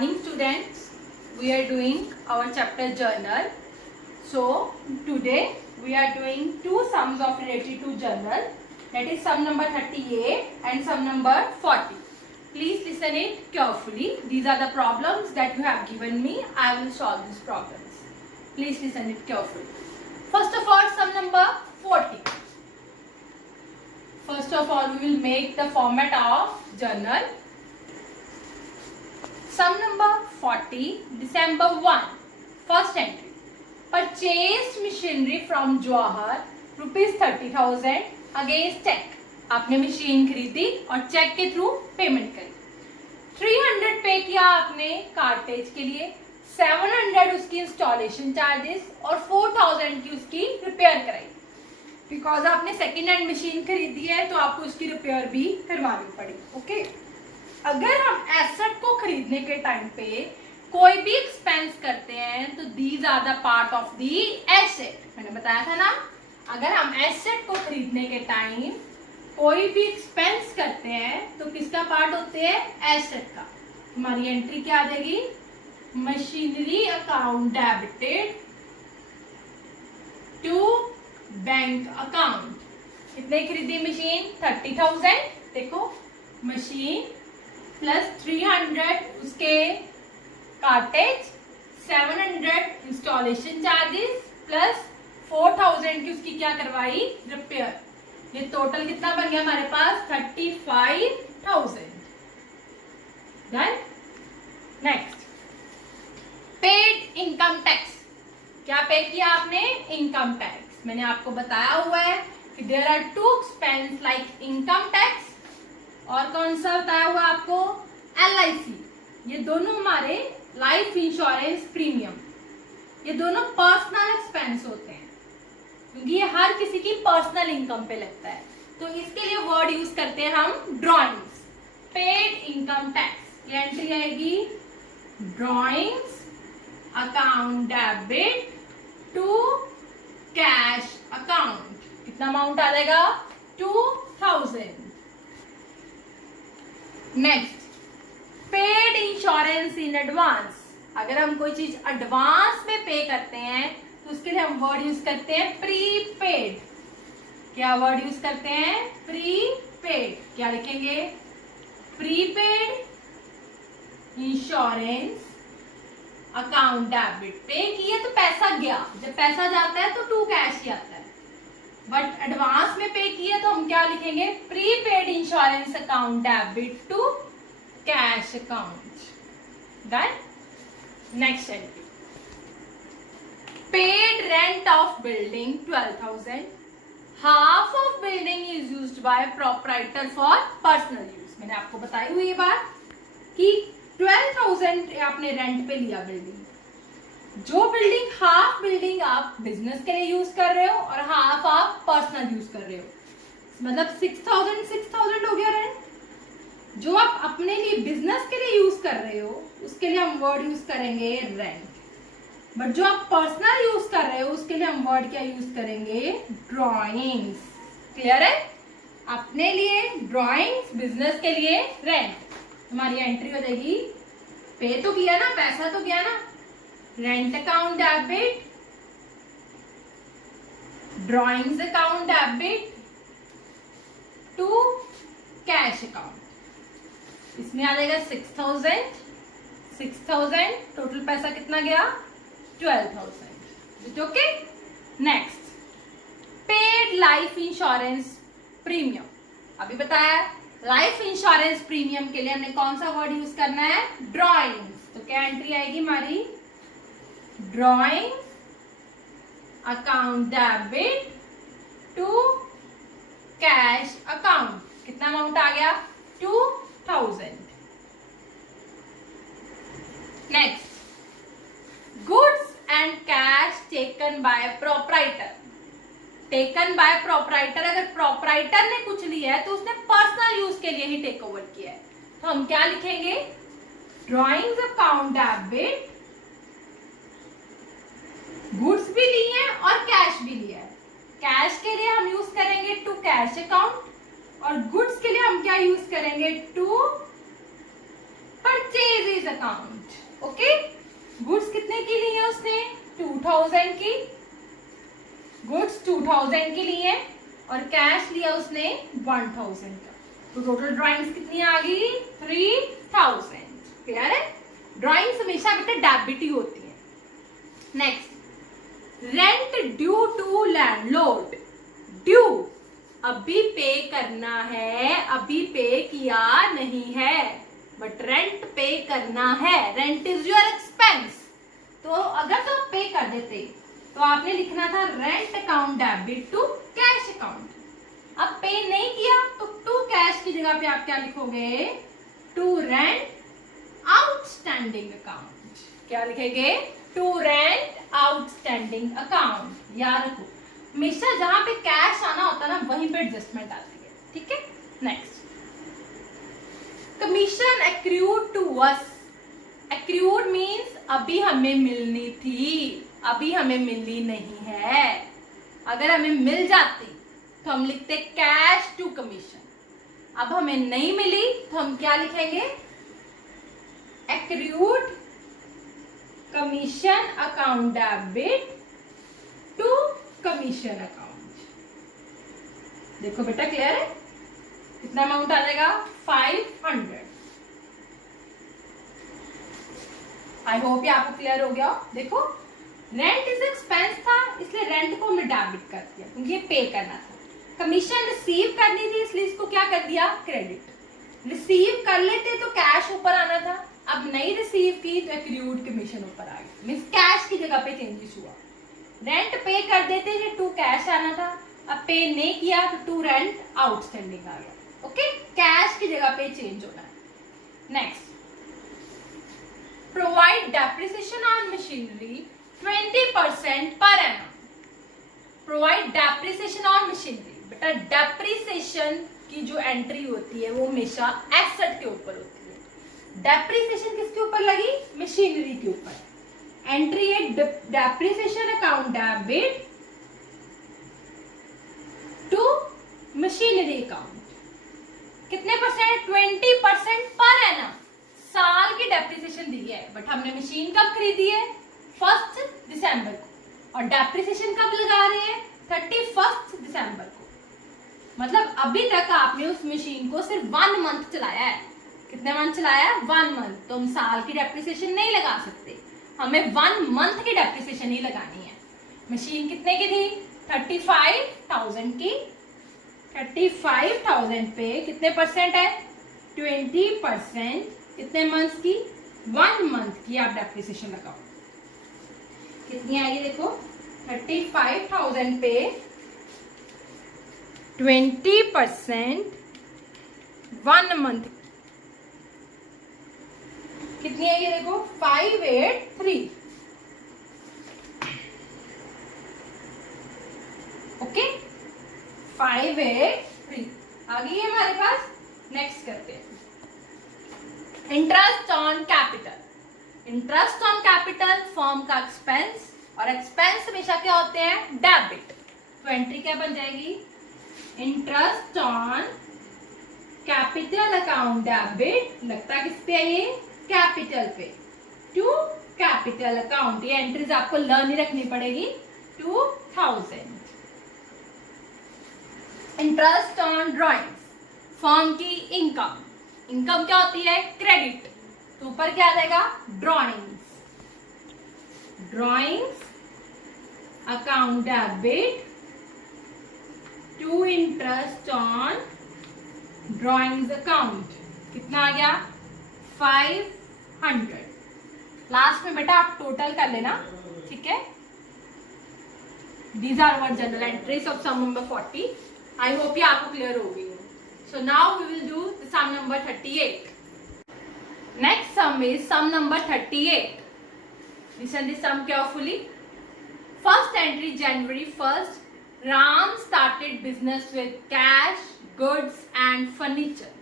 Morning students, we are doing our chapter journal. So today we are doing two sums of related to journal, that is sum number 38 and sum number 40. Please listen it carefully. These are the problems that you have given me. I will solve these problems. Please listen it carefully. First of all, sum number 40. First of all, we will make the format of journal. Sum number 40, December 1, first entry. Purchased machinery from Jawahar, rupees 30,000 against check. आपने machine खरीदी और check के through payment करी. 300 पे किया आपने cartridge के लिए, 700 उसकी इंस्टॉलेशन चार्जेस और 4000 की उसकी रिपेयर कराई. बिकॉज आपने सेकेंड हैंड मशीन खरीदी है तो आपको उसकी रिपेयर भी करवानी पड़ी. ओके, अगर हम एसेट को खरीदने के टाइम पे कोई भी एक्सपेंस करते हैं तो these are the part of the asset. मैंने बताया था ना, अगर हम एसेट को खरीदने के टाइम कोई भी एक्सपेंस करते हैं तो किसका पार्ट होते हैं? एसेट का. हमारी एंट्री क्या आ जाएगी? Machinery account debited to bank account. कितने खरीदी मशीन? 30,000. देखो, मशीन प्लस 300 उसके कार्टेज, 700 इंस्टॉलेशन चार्जेस प्लस 4000 की उसकी क्या करवाई? रिपेयर. ये टोटल कितना बन गया हमारे पास? 35,000. Done. Next, paid income tax. क्या पे किया आपने? Income tax. मैंने आपको बताया हुआ है कि there are two expense like income tax और कौन सा बताया हुआ आपको? LIC. ये दोनों हमारे लाइफ इंश्योरेंस प्रीमियम, ये दोनों पर्सनल एक्सपेंस होते हैं क्योंकि ये हर किसी की पर्सनल इनकम पे लगता है. तो इसके लिए वर्ड यूज करते हैं हम ड्रॉइंग्स. Paid income tax. ये एंट्री आएगी drawings account debit to cash account. कितना अमाउंट आ जाएगा? 2000. Next, paid insurance in advance. अगर हम कोई चीज एडवांस में पे करते हैं तो उसके लिए हम वर्ड यूज करते हैं प्रीपेड. क्या वर्ड यूज करते हैं? प्रीपेड. क्या लिखेंगे? Prepaid insurance account debit. पे किए तो पैसा गया, जब पैसा जाता है तो टू कैश ही आता है. बट एडवांस में पे किया तो हम क्या लिखेंगे? Prepaid insurance account debit to cash account. Done. Next entry, paid rent of building 12,000. Half of building is used by proprietor for personal use. मैंने आपको बताई हुई ये बात कि 12,000 आपने रेंट पे लिया बिल्डिंग. जो बिल्डिंग, हाफ बिल्डिंग आप बिजनेस के लिए यूज कर रहे हो और हाफ आप पर्सनल यूज कर रहे हो, मतलब 6,000 हो गया रेंट. जो आप अपने लिए बिजनेस के लिए यूज कर रहे हो उसके लिए हम वर्ड यूज करेंगे रेंट. बट जो आप पर्सनल यूज कर रहे हो उसके लिए हम वर्ड क्या यूज करेंगे? ड्रॉइंग्स. क्लियर है? अपने लिए ड्रॉइंग्स, बिजनेस के लिए रेंट. हमारी एंट्री हो जाएगी, पे तो किया ना, पैसा तो गया ना, rent account debit drawings account debit to cash account. इसमें आ जाएगा 6,000. टोटल पैसा कितना गया? 12,000. Okay. Next, paid life insurance premium. अभी बताया लाइफ इंश्योरेंस प्रीमियम के लिए हमने कौन सा वर्ड यूज करना है? ड्रॉइंग्स. तो क्या एंट्री आएगी हमारी? Drawing account debit to cash account. कितना अमाउंट आ गया? 2,000. Next, goods and cash taken by proprietor. Taken by proprietor. अगर प्रोप्राइटर ने कुछ लिया है तो उसने पर्सनल यूज के लिए ही टेक ओवर किया है, तो हम क्या लिखेंगे? ड्रॉइंग्स अकाउंट डेबिट, गुड्स भी ली है और कैश भी लिया है. कैश के लिए हम यूज करेंगे टू कैश अकाउंट और गुड्स के लिए हम क्या यूज करेंगे? To purchases account. Okay, goods कितने की ली है उसने? 2000 की। गुड्स 2000 की ली है और कैश लिया उसने 1000 का। तो टोटल ड्राइंग्स कितनी आ गई? 3000। क्लियर है? ड्राइंग्स हमेशा बेटा डेबिट ही होती है। Next, rent due to landlord. Due अभी पे करना है, अभी पे किया नहीं है, बट रेंट पे करना है। Rent is your expense. तो अगर तो आप पे कर देते तो आपने लिखना था rent account debit to cash account. अब पे नहीं किया तो टू कैश की जगह पे आप क्या लिखोगे? To rent outstanding account. क्या लिखेंगे? To rent outstanding account. याद रखो, हमेशा जहां पे कैश आना होता है ना, वहीं पे एडजस्टमेंट आती है। ठीक है? Next, commission accrued to us. Accrued means अभी हमें मिलनी थी, अभी हमें मिली नहीं है। अगर हमें मिल जाती तो हम लिखते कैश टू कमीशन। अब हमें नहीं मिली तो हम क्या लिखेंगे? Accrued commission account debit to commission account. देखो बेटा, क्लियर है? कितना अमाउंट आ जाएगा? 500। आई होप ये आपको क्लियर हो गया। देखो, रेंट इज एक्सपेंस था, इसलिए रेंट को हमने डेबिट कर दिया क्योंकि ये पे करना था। कमीशन रिसीव करनी थी, इसलिए इसको क्या कर दिया? क्रेडिट। रिसीव कर लेते तो कैश ऊपर आना था, अब नहीं रिसीव की तो एक्रूड कमीशन ऊपर आ गई। मींस कैश की जगह पे चेंजेस हुआ। रेंट पे कर देते थे, टू कैश आना था, अब पे नहीं किया तो टू रेंट आउटस्टैंडिंग आ गया। ओके, कैश की जगह पे चेंज होना है। Next, provide depreciation on machinery 20% per annum. Provide depreciation on machinery. बेटा, डेप्रिसिएशन की जो एंट्री होती है वो हमेशा एसेट के ऊपर होती है। डेप्रिसिएशन किसके ऊपर लगी? मशीनरी के ऊपर। एंट्री है depreciation account debit to machinery account. कितने परसेंट? 20% per annum. साल की डेप्रिसिएशन दी है, बट हमने मशीन कब खरीदी है? 1 दिसंबर को। और डेप्रिसिएशन कब लगा रहे हैं? 31 दिसंबर को। मतलब अभी तक आपने उस मशीन को सिर्फ 1 मंथ चलाया है। कितने मंथ चलाया है? 1 मंथ। तो हम साल की डेप्रिसिएशन नहीं लगा सकते, हमें 1 मंथ की डेप्रिसिएशन ही लगानी है। मशीन कितने की थी? 35,000 की। 35,000 पे कितने परसेंट है? 20%। कितने मंथ की? 1 मंथ की आप डेप्रिसिएशन लगाओ। कितनी आएगी? देखो, 35,000 पे 20% 1 मंथ कितनी आएगी? देखो, 583। ओके, 583 आ गई है हमारे पास। नेक्स्ट करते हैं, interest on capital. Interest on capital firm का एक्सपेंस, और एक्सपेंस हमेशा क्या होते हैं? डेबिट। तो एंट्री क्या बन जाएगी? Interest on capital account debit. लगता है किस पे है ये? कैपिटल पे। To capital account. ये एंट्रीज आपको लर्न ही रखनी पड़ेगी। 2000। इंटरेस्ट ऑन ड्राइंग्स, फर्म की इनकम। इनकम क्या होती है? क्रेडिट। तो ऊपर क्या आ जाएगा? Drawings. Drawings account debit to interest on drawings account. कितना आ गया? 500। लास्ट में बेटा आप टोटल कर लेना, ठीक है? These are our journal entries of sum number 40. I hope ये आपको क्लियर हो गई है. So now we will do the sum number 38. Next sum is sum number 38. Listen the sum carefully. First entry, January 1st. Ram started business with cash, goods and furniture.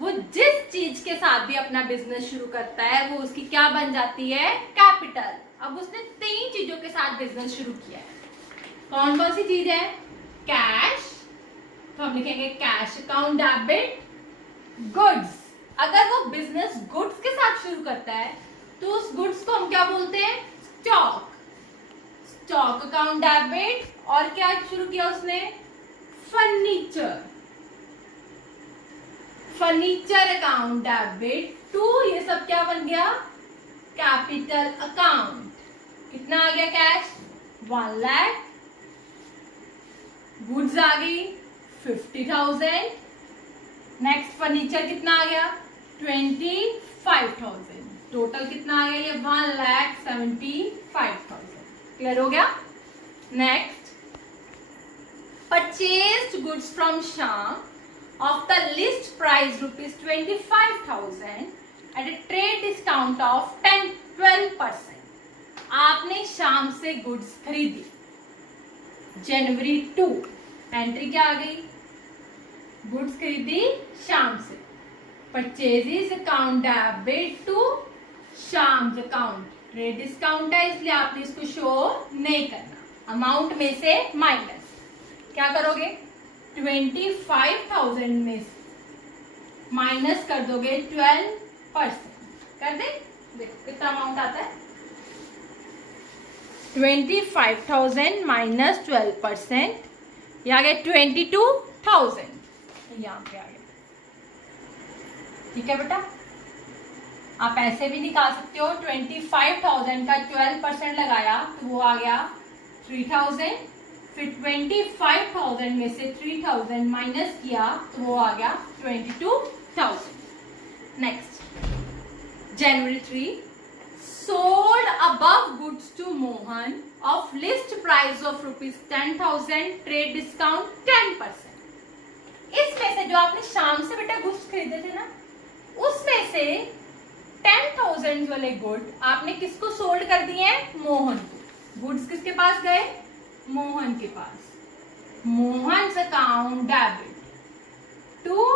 वो जिस चीज के साथ भी अपना बिजनेस शुरू करता है वो उसकी क्या बन जाती है? कैपिटल. अब उसने 3 चीजों के साथ बिजनेस शुरू किया है. कौन कौन सी चीज है? कैश, तो हम लिखेंगे कैश अकाउंट डेबिट. गुड्स, अगर वो बिजनेस गुड्स के साथ शुरू करता है तो उस गुड्स को हम क्या बोलते हैं? स्टॉक। Stock account debit. और क्या शुरू किया उसने? Furniture. Furniture account debit to, ये सब क्या बन गया? Capital account. कितना आ गया कैश? 1 लाख। गुड्स आ गई 50,000। नेक्स्ट फर्नीचर कितना आ गया? 25,000। टोटल कितना आ गया? ये 1,75,000। क्लियर हो गया? Next, purchased goods from Shyam of the list price ₹25,000 at a trade discount of 12%। आपने श्याम से गुड्स खरीदी जनवरी 2। एंट्री क्या आ गई? गुड्स खरीदी श्याम से। Purchases account debit to Shyam account. Trade discount है इसलिए आपने इसको शो नहीं करना। अमाउंट में से माइनस क्या करोगे? 25,000 में से माइनस कर दोगे 12%। कर दे? देखो कितना अमाउंट आता है। 25,000 माइनस 12%, ये आ गया 22,000। यहाँ पे आ गया। ठीक है बेटा, आप ऐसे भी निकाल सकते हो। 25,000 का 12% लगाया तो वो आ गया 3,000। फिर 25,000 में से 3,000 माइनस किया तो वो आ गया 22,000। Next, January 3, sold above goods to Mohan of list price of ₹10,000, trade discount 10%। इसमें से जो आपने शाम से बेटा गुड्स खरीदे थे ना, उसमें से 10,000 वाले गुड आपने किसको सोल्ड कर दिए हैं? मोहन को। गुड्स किसके पास गए? मोहन के पास। Mohan account debit to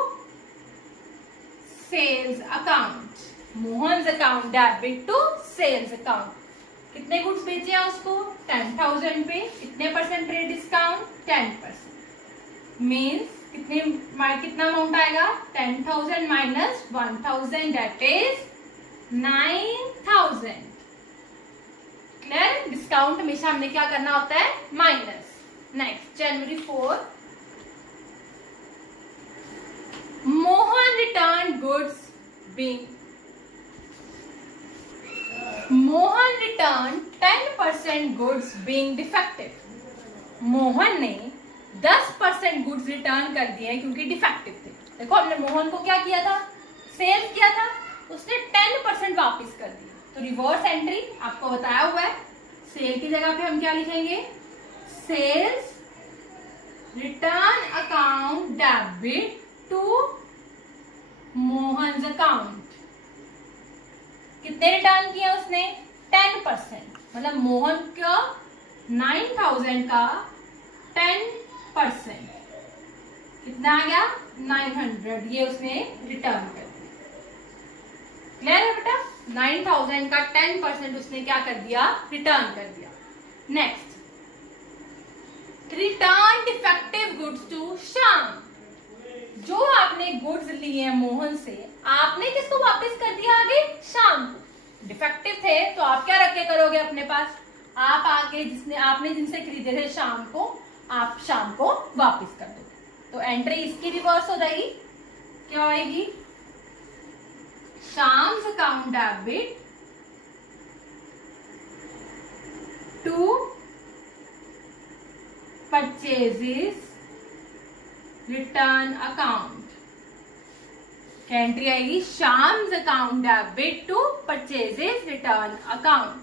sales account. Mohan account debit to sales account. कितने गुड्स बेचे हैं उसको? 10,000 पे। कितने परसेंट ट्रेड डिस्काउंट? 10%। मीन्स कितना अमाउंट आएगा? 10,000 minus 1,000 that is 9,000। Clear? Discount हमेशा हमने क्या करना होता है? Minus. Next, January 4, Mohan return goods being Mohan return 10% goods being defective. Mohan ने 10% गुड्स रिटर्न कर दिए क्योंकि डिफेक्टिव थे। देखो हमने मोहन को क्या किया था? सेल किया था, उसने 10% वापस कर दिया। तो रिवर्स एंट्री आपको बताया हुआ है। सेल की जगह पे हम क्या लिखेंगे? Sales return account debit to Mohan account. कितने रिटर्न किया उसने? 10%। मतलब मोहन का 9,000 का 10% कितना आ गया? 900। ये उसने रिटर्न कर दिया। क्लियर है बेटा? 9,000 का 10% उसने क्या कर दिया? रिटर्न कर दिया। Next, return defective goods to Shyam. जो आपने गुड्स लिए हैं मोहन से, आपने किसको वापस कर दिया? आगे श्याम को। डिफेक्टिव थे तो आप क्या रखे करोगे अपने पास? आप आगे आपने जिनसे खरीदे थे श्याम को, आप शाम को वापस कर दो। तो एंट्री इसकी रिवर्स हो जाएगी। क्या आएगी? Shyam's account debit to purchases return account. क्या एंट्री आएगी? Shyam's account debit to purchases return account.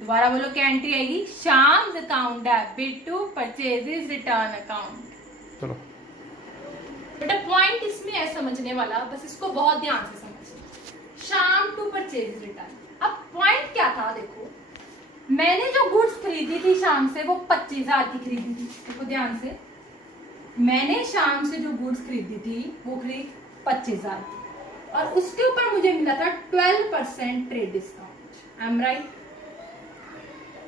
दोबारा बोलो, क्या एंट्री आएगी? Shyam's account debit to purchases return account. चलो बेटा पॉइंट इसमें है समझने वाला, बस इसको बहुत ध्यान से समझिए। शाम टू परचेज रिटर्न। अब पॉइंट क्या था? देखो, मैंने जो गुड्स खरीदी थी शाम से वो 25,000 की खरीदी थी। देखो ध्यान से, मैंने शाम से जो गुड्स खरीदी थी वो खरीद 25,000 की, और उसके ऊपर मुझे मिला था 12% trade discount. I am right?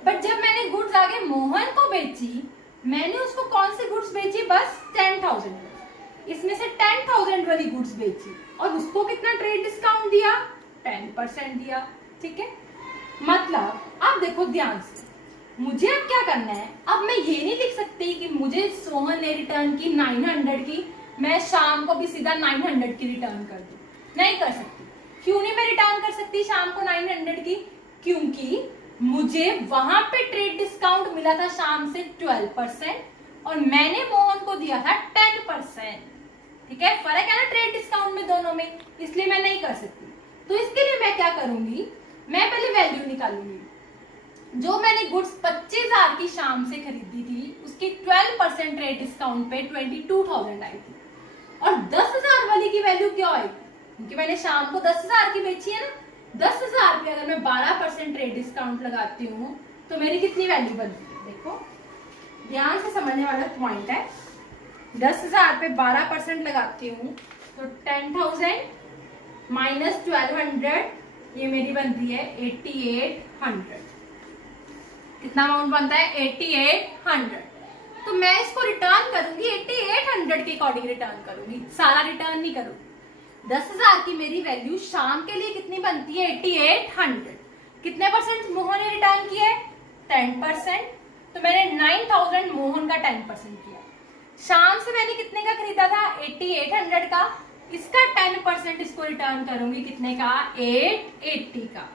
But जब मैंने गुड्स आगे मोहन को बेची, मैंने उसको कौन सी गुड्स बेची? बस 10,000। इसमें से 10,000 वाली गुड्स बेची और उसको कितना ट्रेड डिस्काउंट दिया, 10% दिया। ठीक है, मतलब अब देखो ध्यान से, मुझे अब क्या करना है, अब मैं ये नहीं लिख सकती कि मुझे सोहन ने रिटर्न की 900 की, मैं शाम को भी सीधा 900 की रिटर्न कर दूं, नहीं कर सकती। क्यों नहीं मैं रिटर्न कर सकती शाम को 900 की, क्योंकि मुझे वहां पे ट्रेड डिस्काउंट मिला था शाम से 12% और मैंने मोहन को दिया था 10%। ठीक है, फर्क है ना ट्रेड डिस्काउंट में दोनों में, इसलिए मैं नहीं कर सकती। तो इसके लिए मैं क्या करूंगी, मैं पहले वैल्यू निकालूंगी। जो मैंने गुड्स 25,000 की शाम से खरीदी थी उसकी 12% ट्रेड डिस्काउंट पे 22,000 आई थी, और 10,000 वाली की वैल्यू क्या आएगी, क्योंकि मैंने शाम को 10,000 की बेची है ना, 10,000 पे अगर मैं 12% ट्रेड डिस्काउंट लगाती हूँ तो मेरी कितनी वैल्यू बनती है। देखो ध्यान से समझने वाला पॉइंट है, 10,000 पे 12% लगाती हूँ तो 10,000 माइनस 1200, ये मेरी बनती है 8800। कितना अमाउंट बनता है, 8800। तो मैं इसको रिटर्न करूंगी 8800 के अकॉर्डिंग रिटर्न करूंगी, सारा रिटर्न नहीं करूंगी। 10,000 की मेरी वैल्यू शाम के लिए कितनी बनती है, 8800। कितने परसेंट मोहन ने रिटर्न किया है, 10%। तो मैंने 9,000 मोहन का 10% किया। शाम से मैंने कितने का खरीदा था, 8800 का, इसका 10% इसको रिटर्न करूंगी कितने का, 880 का।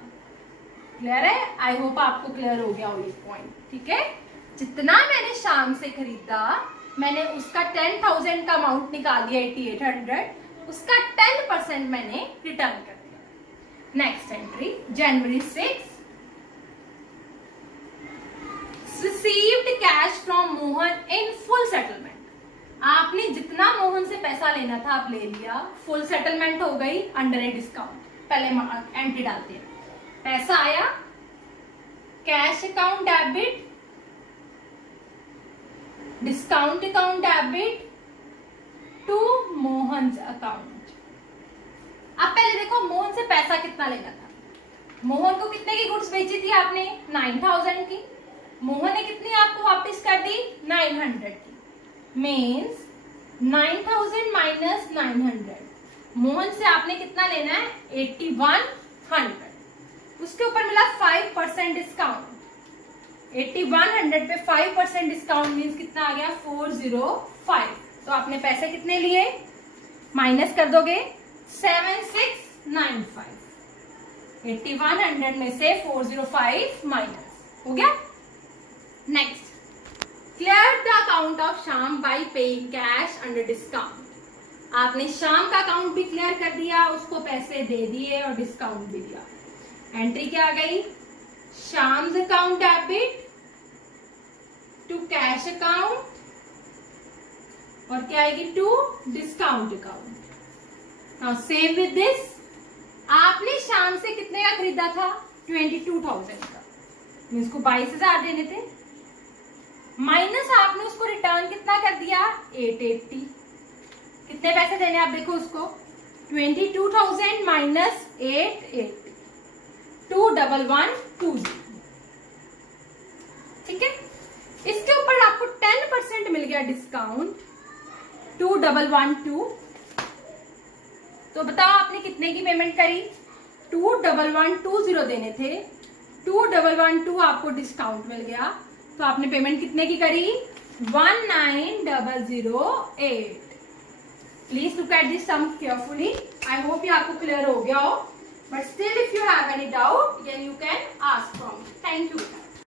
क्लियर है, आई होप आपको क्लियर हो गया हो ये पॉइंट। ठीक है, जितना मैंने शाम से खरीदा मैंने उसका 10,000 का अमाउंट निकाल दिया 8800, उसका 10% मैंने रिटर्न कर दिया। Next entry, January 6 received cash from Mohan in full settlement. आपने जितना मोहन से पैसा लेना था आप ले लिया, फुल सेटलमेंट हो गई अंडर ए डिस्काउंट। पहले एंट्री डालते हैं, पैसा आया, cash account debit, discount account debit to Mohan account. अब पहले देखो मोहन से पैसा कितना लेना था। मोहन को कितने की गुड्स बेची थी आपने, 9,000 की। मोहन ने कितनी आपको वापस कर दी, 900 की। मीन्स 9,000 माइनस 900, मोहन से आपने कितना लेना है, 8100। उसके ऊपर मिला 5% डिस्काउंट। 8100 पे 5% डिस्काउंट मीन्स कितना आ गया, 405। तो आपने पैसे कितने लिए, माइनस कर दोगे 7695। 8100 में से 405 माइनस हो गया। Next, clear the account of Shyam by paying cash under discount. आपने शाम का अकाउंट भी क्लियर कर दिया, उसको पैसे दे दिए और डिस्काउंट भी दिया। एंट्री क्या आ गई, Shyam's account debit to cash account, और क्या आएगी, to discount account. Now same with this, आपने शाम से कितने का खरीदा था, 22,000 का, मीन्स को 22,000 देने थे, माइनस आपने उसको रिटर्न कितना कर दिया, 880। कितने पैसे देने आप देखो उसको, 22,000 माइनस 880, 21120। ठीक है, इसके ऊपर आपको 10% मिल गया डिस्काउंट, 2112। तो बताओ आपने कितने की पेमेंट करी, 21120 देने थे, 2112 आपको डिस्काउंट मिल गया, तो आपने पेमेंट कितने की करी, 19,008। Please look at this sum carefully. I hope ये आपको क्लियर हो गया हो, but still if you have any doubt then you can ask from me. Thank you.